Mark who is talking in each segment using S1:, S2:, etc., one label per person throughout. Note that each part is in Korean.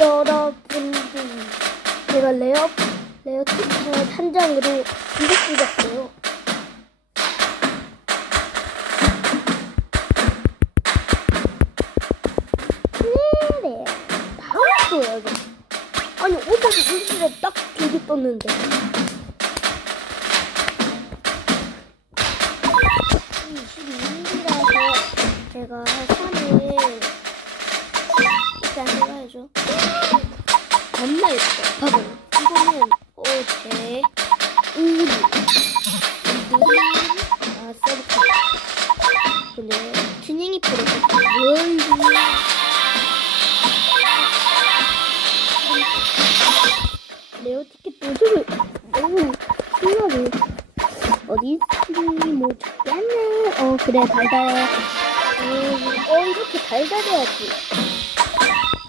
S1: 여러분들 제가 레어 레어 티켓 한 장으로 이렇게 찍었어요. 네네 나왔어요 이거. 아니 어떻게 일주일에 딱두개 떴는데. 이 22일이라서 제가 3일 근데 튜닝이 월드 레오 티켓 도저히 너무 신나네. 어디 있지? 뭐 않네. 어 그래 달달해. 음, 어 이렇게 달달해야지.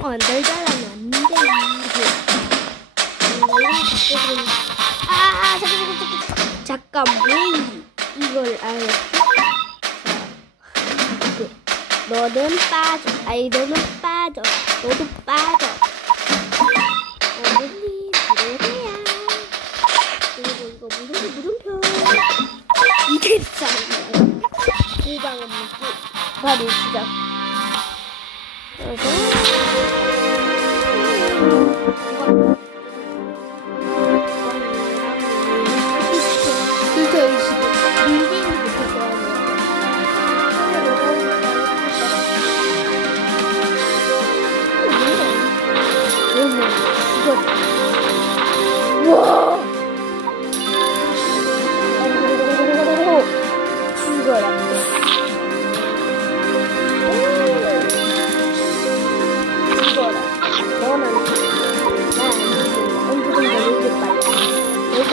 S1: 어, 안 달달하면 안 돼. 아, 잠깐, 잠깐, 잠깐, 잠깐, 왜 이- 이걸 알았지? 너는 빠져. 아이, 너는 빠져. 너도 빠져. 어머니, 들어오세요. 그리고 이거 무슨 물음표. 이게 짱이야. 이방은 뭐지? 바로 시작. 진짜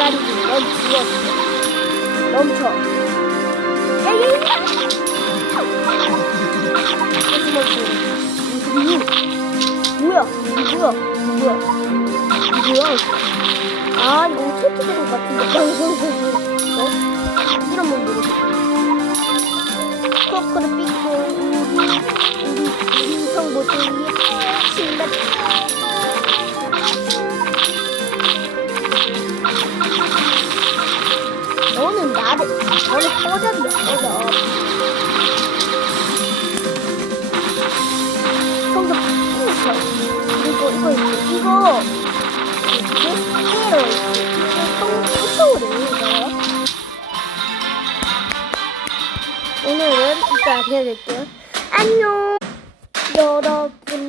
S1: 빨리. 내 자리는 넌 죽었어. 멈춰. 야야야! 무슨 뭐야? 뭐야? 뭐야? 뭐야? 아, 이거 오토트 드론 같은데. 너는 꺼졌냐 꺼져. 성도. 그리고 이거 있지 이거 이게 스테로 성 성으로 이거. 오늘은 해야 될게요. 안녕. 여러분.